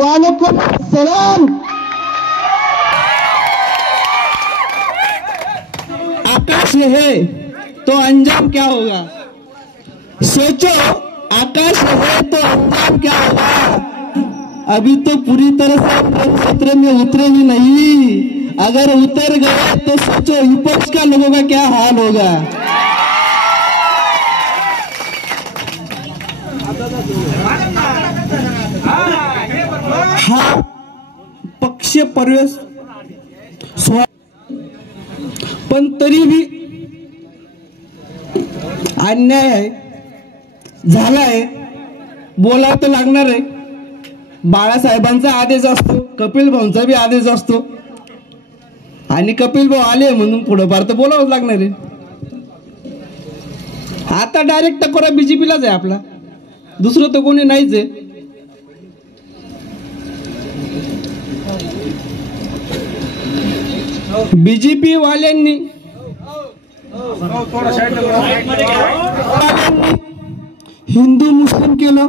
वालेकुम सलाम। आकाश है तो अंजाम क्या होगा? सोचो, आकाश है तो अंजाम क्या होगा? अभी तो पूरी तरह से हम क्षेत्र में उतरे ही नहीं। अगर उतर गए तो सोचो विपक्ष का लोगों का क्या हाल होगा। हा पक्ष प्रवेश पण तरी भी अन्याय आहे, झालाय, बोलावं तर लागणार आहे। बाळासाहेबांचा आदेश असतो, कपिल भाऊंचा बी आदेश असतो आणि कपिल भाऊ आले म्हणून पुढेपार तर बोलावंच लागणार आहे। आता डायरेक्ट टकोरा बीजेपीलाच आहे आपला, दुसरं तर कोणी नाहीच आहे। बीजेपी वाल्यांनी हिंदू मुस्लिम केलं,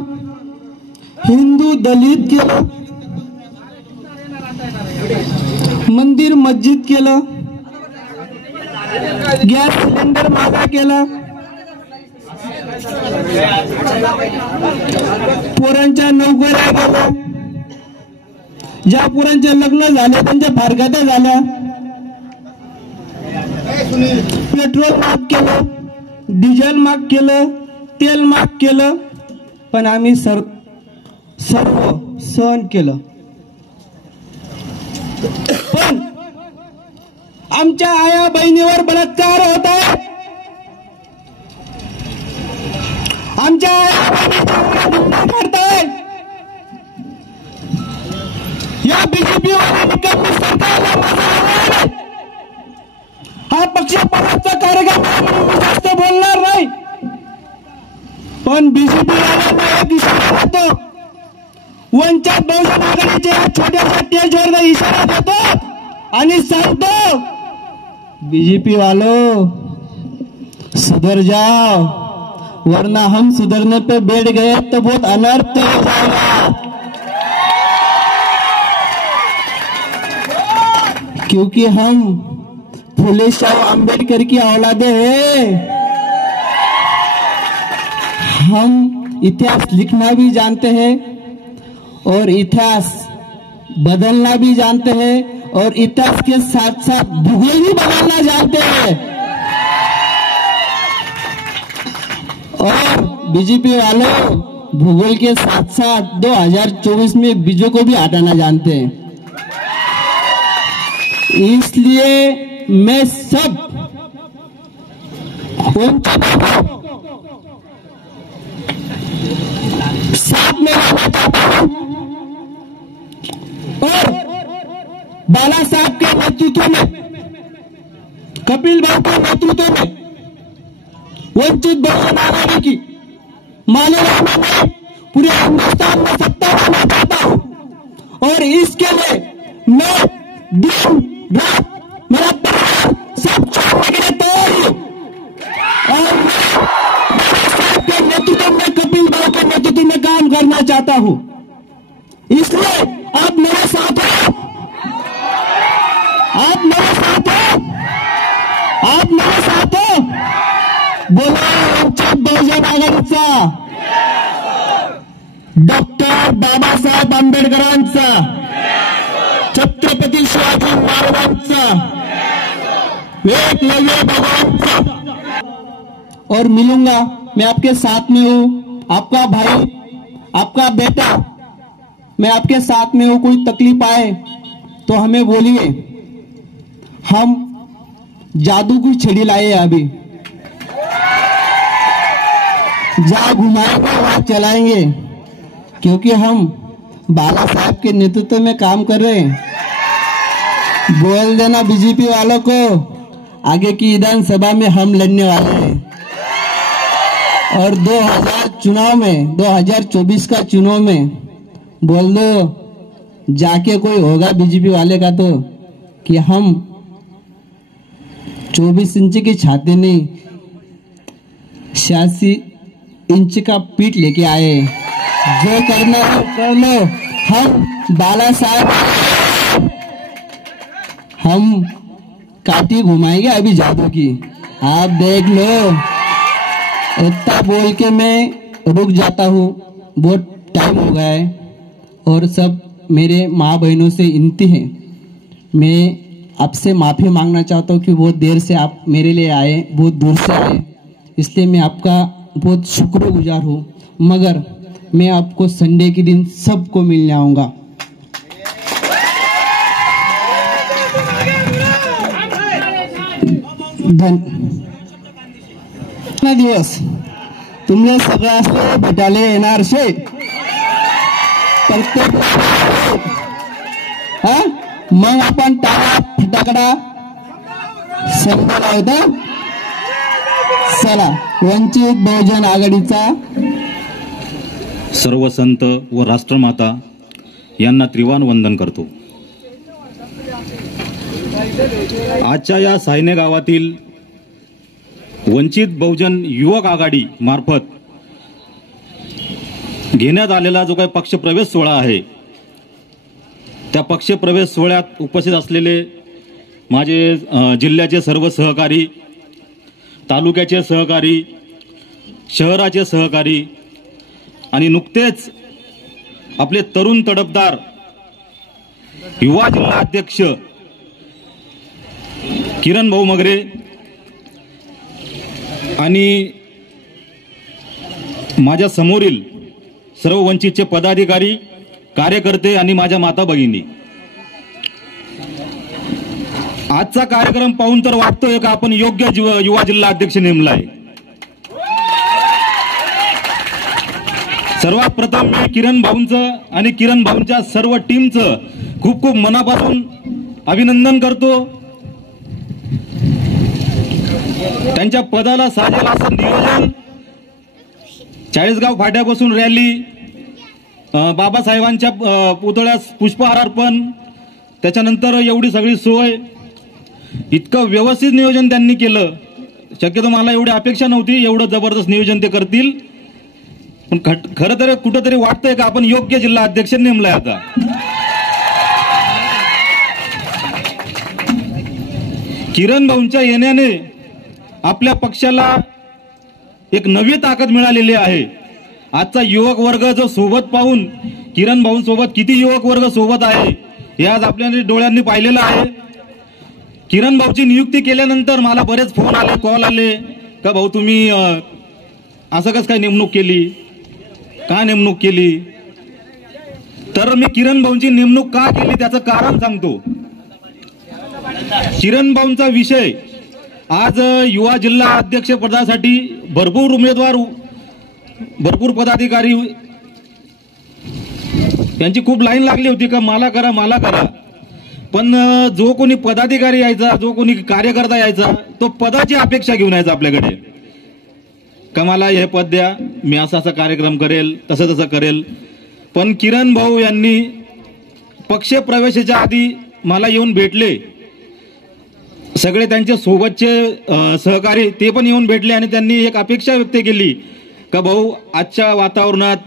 हिंदू दलित केलं, मंदिर मस्जिद केलं, गॅस सिलेंडर मागा केला, पोरांच्या नोकऱ्या गेल्या, ज्या पोरांचे लग्न झाले त्यांच्या फारकत्या झाल्या, पेट्रोल माफ केलं, डिझेल माफ केलं, तेल माफ केलं, पण आम्ही सर्व सहन केलं। पण आमच्या आया बहिणीवर बलात्कार होत आहे, आमच्या आया बहिणीवर करताय। या बीजेपी वाले सरकारला हा पक्ष पराचा कार्यक्रम जास्त बोलणार नाही, पण बीजेपी वाल्यांना एक इशारा देतो, वंचित बहुजन आघाडीच्या छोट्याशा स्टेजवर इशारा देतो आणि सांगतो, बीजेपी वालों सुधर जाओ, वरना हम सुधरने पे बैठ गए तो बहुत अनर्थ हो जाएगा। क्योंकि हम फुले शाह अम्बेडकर की औलादे हैं। हम इतिहास लिखना भी जानते हैं और इतिहास बदलना भी जानते हैं और इतिहास के साथ साथ भूगोल भी बदलना जानते हैं। और बीजेपी वाले भूगोल के साथ साथ 2024 में बीजों को भी हटाना जानते हैं। इसलिए मैं सब साथ में रहना चाहता हूं और बाला साहब के नेतृत्व में, कपिल भाई के नेतृत्व में वंचित बहुजन आघाड़ी की मालेगांव में पूरे हिंदुस्तान में सत्ता लाना चाहता हूं और इसके लिए मैं दिन रात मेरा परिवार सब छोड़ने के लिए तैयार हूं और मैं के नेतृत्व में, कपिल भाई के नेतृत्व में काम करना चाहता हूं। इसलिए आप मेरे साथ हो, आप मेरे साथ हो, आप मेरे साथ हो। बोला वंचित बहुजन आघाडीचा, डॉक्टर बाबासाहेब आंबेडकरांचा, छत्रपती शिवाजी महाराजांचा, एकलव्य भगवानचा। और मिलूंगा, मैं आपके साथ में हूँ, आपका भाई, आपका बेटा, मैं आपके साथ में हूँ। कोई तकलीफ आए तो हमें बोलिए, हम जादू की छड़ी लाए अभी, जहां घुमाएंगे वहां चलाएंगे, क्योंकि हम बाला साहब के नेतृत्व में काम कर रहे हैं। बोल देना बीजेपी वालों को, आगे की विधानसभा में हम लड़ने वाले हैं और 2024 का चुनाव में बोल दो जाके, कोई होगा बीजेपी वाले का तो, कि हम 24 इंच की छाती नहीं 86 इंच का पीठ लेके आए। जो करना है कर लो, हम बाला साहब, हम काटी घुमाएंगे अभी जादू की, आप देख लो। इतना बोल के मैं रुक जाता हूँ, बहुत टाइम हो गया है। और सब मेरे माँ बहनों से विनती है, मैं आपसे माफ़ी मांगना चाहता हूँ कि बहुत देर से आप मेरे लिए आए, बहुत दूर से आए, इसलिए मैं आपका बहुत शुक्रगुजार हूँ। मगर मैं आपको संडे के दिन सबको मिलने आऊँगा। दिवस तुमले सगळ्यासले भेटायला येणार शे प्रत्येक, हा मग आपण टाळा फटाकडा शब्द लावता। चला, वंचित बहुजन आघाडीचा सर्व संत व राष्ट्रमाता यांना त्रिवान वंदन करतो। आजच्या या सायने गावातील वंचित बहुजन युवक आघाडी मार्फत घेण्यात आलेला जो काही पक्षप्रवेश सोहळा आहे, त्या पक्षप्रवेश सोहळ्यात उपस्थित असलेले माझे जिल्ह्याचे सर्व सहकारी, तालुक्याचे सहकारी, शहराचे सहकारी आणि नुकतेच आपले तरुण तडफदार युवा जिल्हा अध्यक्ष किरण भाऊ मगरे आणि माझ्या समोरील सर्व वंचितचे पदाधिकारी, कार्यकर्ते आणि माझ्या माता भगिनी, आजचा कार्यक्रम पाहून तर वाटतोय का आपण योग्य युवा जिल्हा अध्यक्ष नेमलाय। सर्वात प्रथम मी किरण भाऊंचं आणि किरण भाऊंच्या सर्व टीमचं खूप खूप मनापासून अभिनंदन करतो। त्यांच्या पदाला साजेल असं नियोजन, चाळीसगाव फाट्यापासून रॅली, बाबासाहेबांच्या पुतळ्यास पुष्पहार अर्पण, त्याच्यानंतर एवढी सगळी सोय, इतकं व्यवस्थित नियोजन त्यांनी केलं। शक्यतो मला एवढी अपेक्षा नव्हती एवढं जबरदस्त नियोजन ते करतील, पण खरं तर कुठंतरी वाटतंय का आपण योग्य जिल्हा अध्यक्ष नेमलाय। आता किरण भाऊंच्या येण्याने आपल्या पक्षाला एक नवी ताकद मिळालेली आहे। आजचा युवक वर्ग जो सोबत पाहून, किरण भाऊंसोबत किती युवक वर्ग सोबत आहे हे आज आपल्या डोळ्यांनी पाहिलेलं आहे। किरण भाऊची नियुक्ती केल्यानंतर मला बरेच फोन आले, कॉल आले का भाऊ तुम्ही असं कसं काय नेमणूक केली, का नेमणूक केली? तर मी किरण भाऊंची नेमणूक का केली त्याचं कारण सांगतो। किरण भाऊंचा विषय, आज युवा जिल्हा अध्यक्ष पदासाठी भरपूर उमेदवार, भरपूर पदाधिकारी यांची खूप लाईन लागली होती का मला करा मला करा, पण जो कोणी पदाधिकारी यायचा, जो कोणी कार्यकर्ता यायचा, तो पदाची अपेक्षा घेऊन यायचा आपल्याकडे का मला हे पद द्या, मी असा असा कार्यक्रम करेल, तसं तसं करेल। पण किरण भाऊ यांनी पक्ष प्रवेशाच्या आधी मला येऊन भेटले, सगळे त्यांच्या सोबतचे सहकारी ते पण येऊन भेटले आणि त्यांनी एक अपेक्षा व्यक्त केली का भाऊ आजच्या वातावरणात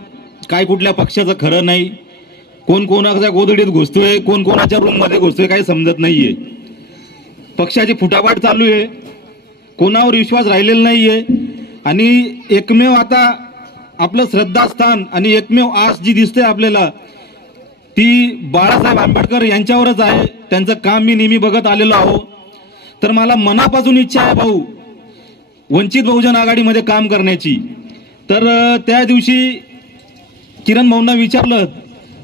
काय कुठल्या पक्षाचं खरं नाही, कोण कोणाच्या गोधडीत घुसतोय, कोण कोणाच्या रूम मध्ये घुसतोय काही समजत नाहीये, पक्षाची फुटाफाट चालू आहे, कोणावर विश्वास राहिलेला नाहीये आणि एकमेव आता आपलं श्रद्धास्थान आणि एकमेव आस जी दिसते आपल्याला ती बाळासाहेब आंबेडकर यांच्यावरच आहे। त्यांचं काम मी नेहमी बघत आलेलो आहो। तर मला मनापासून इच्छा आहे भाऊ वंचित बहुजन आघाडीमध्ये काम करण्याची। तर त्या दिवशी किरण भाऊंना विचारलं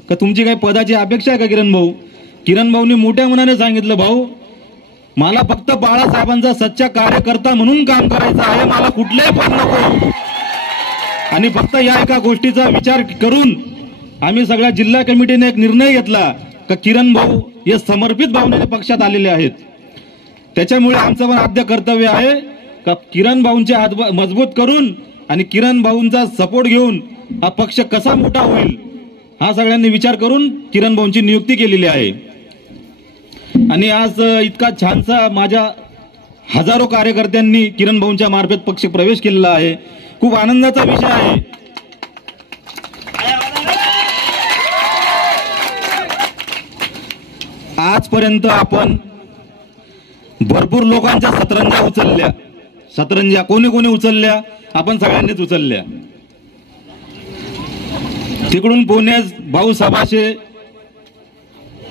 का तुमची काही पदाची अपेक्षा आहे का किरण भाऊ? किरण भाऊंनी मोठ्या मनाने सांगितलं, भाऊ मला फक्त बाळासाहेबांचा सच्चा कार्यकर्ता म्हणून काम करायचं आहे, मला कुठलेही पद नको। आणि फक्त या एका गोष्टीचा विचार करून आम्ही सगळ्या जिल्हा कमिटीने एक निर्णय घेतला का किरण भाऊ हे समर्पित भावनेने पक्षात आलेले आहेत। त्याच्यामुळे आमचं पण आद्य कर्तव्य आहे का किरण भाऊंचे हात मजबूत करून आणि किरण भाऊंचा सपोर्ट घेऊन हा पक्ष कसा मोठा होईल हा सगळ्यांनी विचार करून किरण भाऊंची नियुक्ती केलेली आहे। आणि आज इतका छानसा माझ्या हजारो कार्यकर्त्यांनी किरण भाऊंच्या मार्फत पक्ष प्रवेश केलेला आहे, खूप आनंदाचा विषय आहे। आजपर्यंत आपण भरपूर लोकांच्या सतरंजा उचलल्या. सतरंजा कोणी कोणी उचलल्या? आपण सगळ्यांनीच उचलल्या. तिकडून पुणे भाऊ सभाशे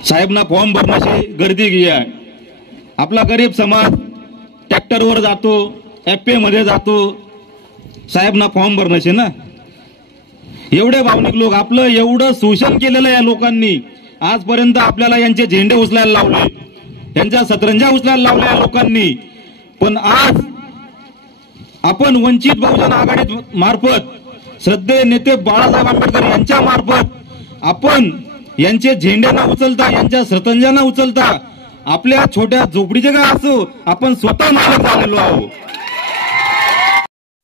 साहेबना फॉर्म भरण्याची गर्दी घ्या. आपला गरीब समाज ट्रॅक्टरवर जातो, FA मध्ये जातो, साहेबना फॉर्म भरण्याचे ना. एवढे भावनिक लोक, आपलं एवढं शोषण केलेलं या लोकांनी. आजपर्यंत आपल्याला यांचे झेंडे उचलायला लावले, यांच्या सतरंजा उचलायला लावल्या लोकांनी. पण आज आपण वंचित बहुजन आघाडी मार्फत, श्रद्धेय नेते बाळासाहेब आंबेडकर यांच्या मार्फत आपण यांचे झेंडे न उचलता, यांच्या सतरंजा न उचलता, आपल्या छोट्या झोपडीचे का असो, आपण स्वतः मालक झालेलो आहोत.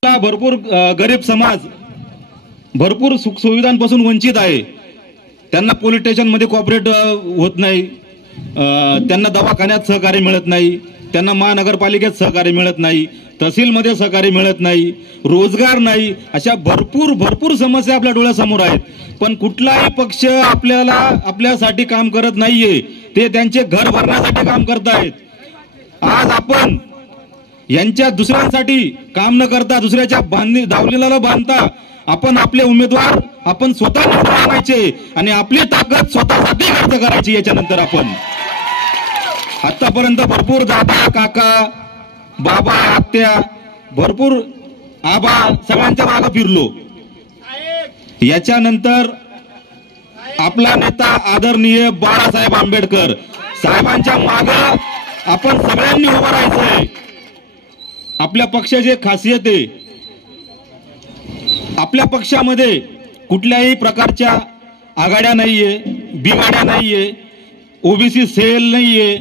भरपूर गरीब समाज भरपूर सुख सुविधांपासून वंचित आहे. त्यांना पोलीस स्टेशनमध्ये कॉपरेट होत नाही, त्यांना दवाखान्यात सहकार्य मिळत नाही, त्यांना महानगरपालिकेत सहकार्य मिळत नाही, तहसीलमध्ये सहकार्य मिळत नाही, रोजगार नाही. अशा भरपूर समस्या आपल्या डोळ्यासमोर आहेत. पण कुठलाही पक्ष आपल्यासाठी काम करत नाहीये. ते त्यांचे घर भरण्यासाठी काम करतायत. आज आपण यांच्या दुसऱ्यांसाठी काम न करता, दुसऱ्याच्या धावलेला बांधता, आपण आपले उमेदवार आपण स्वतः निवडून आणायचे आणि आपली ताकद स्वतःसाठी खर्च करायची. याच्यानंतर आपण आतापर्यंत भरपूर दादा, काका, बाबा, आत्या, भरपूर आबा सगळ्यांच्या मागे फिरलो. याच्यानंतर आपला नेता आदरणीय बाळासाहेब आंबेडकर साहेबांच्या मागे आपण सगळ्यांनी उभं राहायचंय. आपल्या पक्षाची खासियत आहे, आपल्या पक्षामध्ये कुठल्याही प्रकारच्या आघाड्या नाहीये, बिघाड्या नाहीये, OBC सेल नाहीये,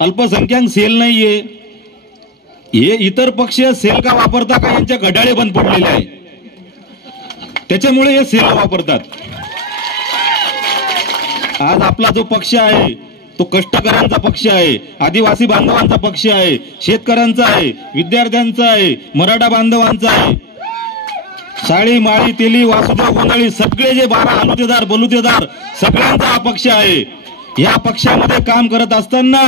अल्पसंख्याक सेल नाहीये. हे इतर पक्ष सेल का वापरता का यांच्या घड्याळे बंद पडलेले आहे, त्याच्यामुळे हे सेल वापरतात. आज आपला जो पक्ष आहे तो कष्टकऱ्यांचा पक्ष आहे, आदिवासी बांधवांचा पक्ष आहे, शेतकऱ्यांचा आहे, विद्यार्थ्यांचा आहे, मराठा बांधवांचा आहे. साळी, माळी, तेली, वासुदेव, गोंधळी सगळे जे 12 अनुतेदार बलुतेदार सगळ्यांचा हा पक्ष आहे. या पक्षामध्ये काम करत असताना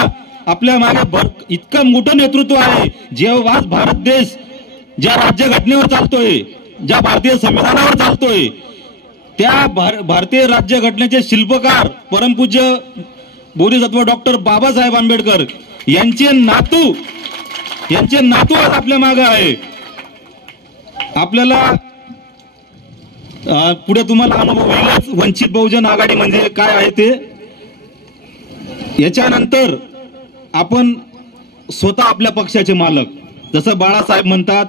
आपल्या मागे इतकं मोठं नेतृत्व आहे. जेव्हा आज भारत देश ज्या राज्यघटनेवर चालतोय, ज्या भारतीय संविधानावर चालतोय, त्या भारतीय राज्यघटनेचे शिल्पकार परमपूज्य बोधिसत्व डॉक्टर बाबासाहेब आंबेडकर यांचे नातू आज आपल्या मागे आहे. आपल्याला पुढे तुम्हाला अनुभव येईलच वंचित बहुजन आघाडी म्हणजे काय आहे ते. याच्यानंतर आपण स्वतः आपल्या पक्षाचे मालक. जसं बाळासाहेब म्हणतात,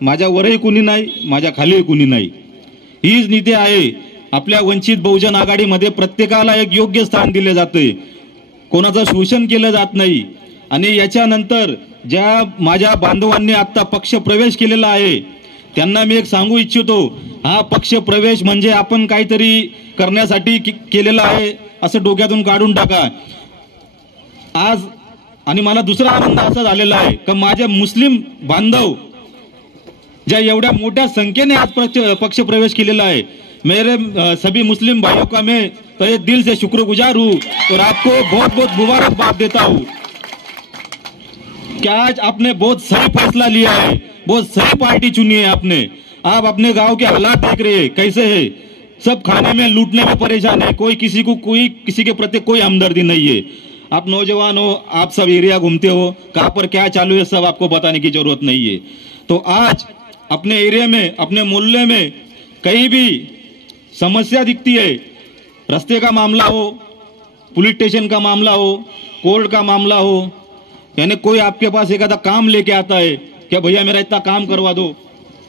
माझ्या वरही कुणी नाही, माझ्या खालीही कुणी नाही. हीच नीती आहे. आपल्या वंचित बहुजन आघाडीमध्ये प्रत्येकाला एक योग्य स्थान दिले जाते, कोणाचं शोषण केलं जात नाही. आणि याच्यानंतर ज्या माझ्या बांधवांनी आता पक्ष प्रवेश केलेला आहे त्यांना मी एक सांगू इच्छितो, हा पक्ष प्रवेश म्हणजे आपण काहीतरी करण्यासाठी केलेला आहे असं डोक्यातून काढून टाका. आज आणि मला दुसरा आनंद असा झालेला आहे की माझे मुस्लिम बांधव ज्या एवढ्या मोठ्या संख्येने आज पक्ष प्रवेश केलेला आहे, मेरे सभी मुस्लिम भाइयों का मैं तहे दिल से शुक्रगुजार हूँ और आपको बहुत बहुत मुबारकबाद देता हूँ कि आज आपने बहुत सही फैसला लिया है, बहुत सही पार्टी चुनी है आपने. आप अपने गांव के हालात देख रहे हैं कैसे है, सब खाने में लूटने में परेशान है, कोई किसी के प्रति कोई हमदर्दी नहीं है. आप नौजवान हो, आप सब एरिया घूमते हो, कहाँ पर क्या चालू है सब आपको बताने की जरूरत नहीं है. तो आज अपने एरिया में, अपने मोहल्ले में कहीं भी समस्या दिखती है, रास्ते का मामला हो, पुलिस स्टेशन का मामला हो, कोर्ट का मामला हो, यानी कोई आपके पास एक आधा काम लेके आता है क्या भैया मेरा इतना काम करवा दो,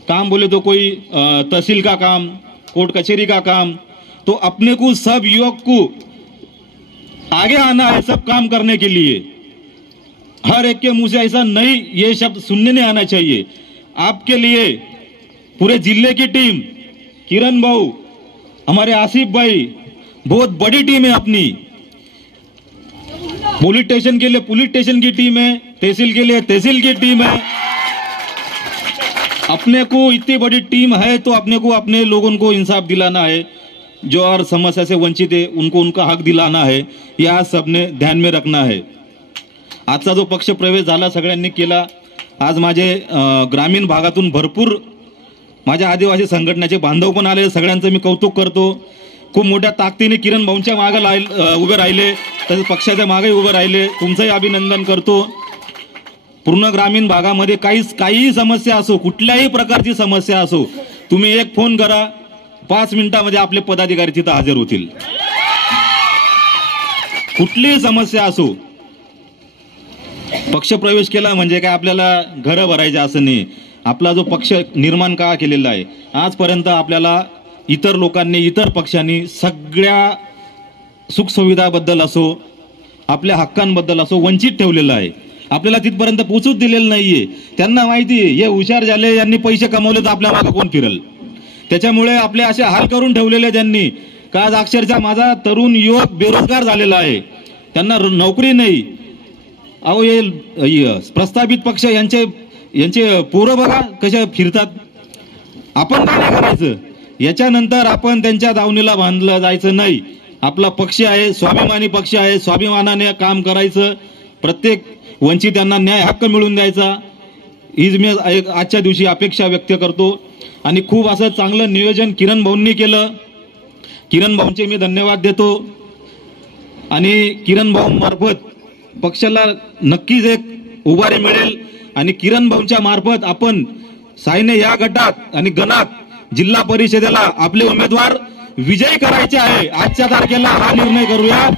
काम बोले तो कोई तहसील का काम, कोर्ट कचहरी का काम, तो अपने को सब युवक को आगे आना है सब काम करने के लिए. हर एक के मुंह से ऐसा नहीं ये शब्द सुनने नहीं आना चाहिए. आपके लिए पूरे जिले की टीम, किरण भाऊ, हमारे आसिफ भाई, बहुत बड़ी टीम है अपनी. पुलिस स्टेशन के लिए पुलिस स्टेशन की टीम है, तहसील के लिए तहसील की टीम है. अपने को इतनी बड़ी टीम है तो अपने को अपने लोगों को इंसाफ दिलाना है. जो और समस्या से वंचित है उनको उनका हक दिलाना है, यह सबने ध्यान में रखना है। आजचा जो पक्ष प्रवेश झाला सगळ्यांनी केला। आज माझे ग्रामीण भागातून भरपूर माझ्या आदिवासी संघटनेचे बांधव पण आले, सगळ्यांचं मी कौतुक करतो। खूप मोठ्या ताकदीने किरण भाऊंच्या मागे उभे राहिले, तसेच पक्षाच्या मागे उभे राहिले, तुमचंही अभिनंदन करतो। पूर्ण ग्रामीण भागामध्ये काही समस्या असो, कुठल्याही प्रकारची समस्या असो, तुम्ही एक फोन करा, 5 मिनिटांमध्ये आपले पदाधिकारी तिथं हजर होतील। कुठलीही समस्या असो, पक्ष प्रवेश केला म्हणजे काय आपल्याला घरं भरायचे असं नाही। आपला जो पक्ष निर्माण का केलेला आहे, आजपर्यंत आपल्याला इतर लोकांनी, इतर पक्षांनी सगळ्या सुखसुविधाबद्दल असो, आपल्या हक्कांबद्दल असो वंचित ठेवलेलं आहे। आपल्याला तिथपर्यंत पोहोचूच दिलेलं नाहीये। त्यांना माहिती आहे हे हुशार झाले, यांनी पैसे कमवले तर आपल्या मागे कोण फिरल, त्याच्यामुळे आपले असे हाल करून ठेवलेले त्यांनी का आज अक्षरशः माझा तरुण युवक बेरोजगार झालेला आहे, त्यांना नोकरी नाही। अहो हे प्रस्थापित पक्ष यांचे पोरं बघा कशा फिरतात, आपण काय नाही करायचं। याच्यानंतर आपण त्यांच्या दावणीला बांधलं जायचं नाही। आपला पक्ष आहे, स्वाभिमानी पक्ष आहे, स्वाभिमानाने काम करायचं, प्रत्येक वंचितांना न्याय हक्क मिळवून द्यायचा, हीच मी आजच्या दिवशी अपेक्षा व्यक्त करतो। आणि खूप असं चांगलं नियोजन किरण भाऊंनी केलं, किरण भाऊंचे मी धन्यवाद देतो। आणि किरण भाऊ मार्फत पक्षाला नक्कीच एक उभारी मिळेल आणि किरण भाऊंच्या मार्फत आपण सायने या गटात आणि गणात जिल्हा परिषदेला आपले उमेदवार विजयी करायचे आहे। आजच्या तारखेला हा निर्णय करूया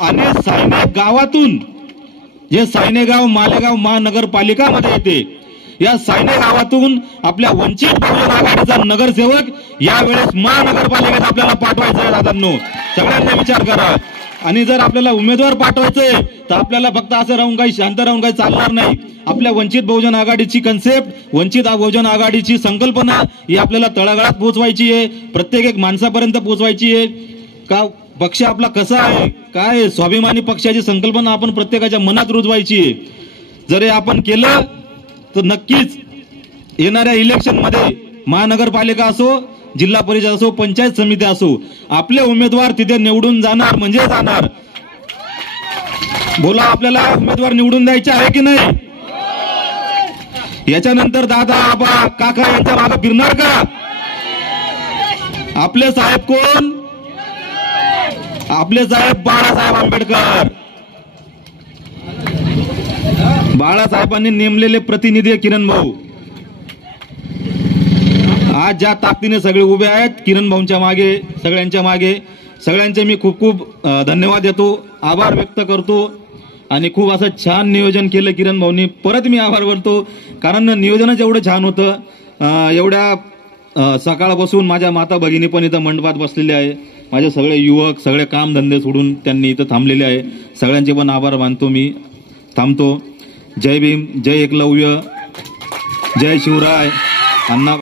आणि सायने गावातून, जे सायने गाव मालेगाव महानगरपालिकामध्ये येते, या सायने गावातून आपल्या वंचित बहुजन आघाडीचा नगरसेवक यावेळेस महानगरपालिकेत आपल्याला पाठवायचा आहे। दादांनो, सगळ्यांनी विचार करा। आणि जर आपल्याला उमेदवार पाठवायचंय तर आपल्याला फक्त असं राहून काही शांत राहून काही चालणार नाही। आपल्या वंचित बहुजन आघाडीची कन्सेप्ट, वंचित बहुजन आघाडीची संकल्पना ही आपल्याला तळागाळात पोहोचवायची आहे, प्रत्येक एक माणसापर्यंत पोहोचवायची आहे। का पक्ष आपला कसा आहे, काय स्वाभिमानी पक्षाची संकल्पना आपण प्रत्येकाच्या मनात रुजवायची आहे। जर हे आपण केलं तर नक्कीच येणाऱ्या इलेक्शन मध्ये महानगरपालिका असो, जिल्हा परिषद असो, पंचायत समिती असो, आपले उमेदवार तिथे निवडून जाणार म्हणजे जाणार। बोला, आपल्याला उमेदवार निवडून द्यायचे आहे की नाही? याच्यानंतर दादा आबा काका यांच्या मागे फिरणार का? आपले साहेब कोण? आपले साहेब बाळासाहेब आंबेडकर। बाळासाहेबांनी नेमलेले प्रतिनिधी किरण भाऊ आज ज्या ताकदीने सगळे उभे आहेत किरण भाऊंच्या मागे, सगळ्यांच्या मागे, सगळ्यांचे मी खूप खूप धन्यवाद देतो, आभार व्यक्त करतो। आणि खूप असं छान नियोजन केलं किरण भाऊंनी, परत मी आभार करतो, कारण नियोजनच एवढं छान होतं। एवढ्या सकाळपासून माझ्या माता भगिनी पण इथं मंडपात बसलेले आहे, माझे सगळे युवक सगळे काम धंदे सोडून त्यांनी इथं थांबलेले आहे, सगळ्यांचे पण आभार मानतो मी, थांबतो। जय भीम, जय एकलव्य, जय शिवराय, अण्णा।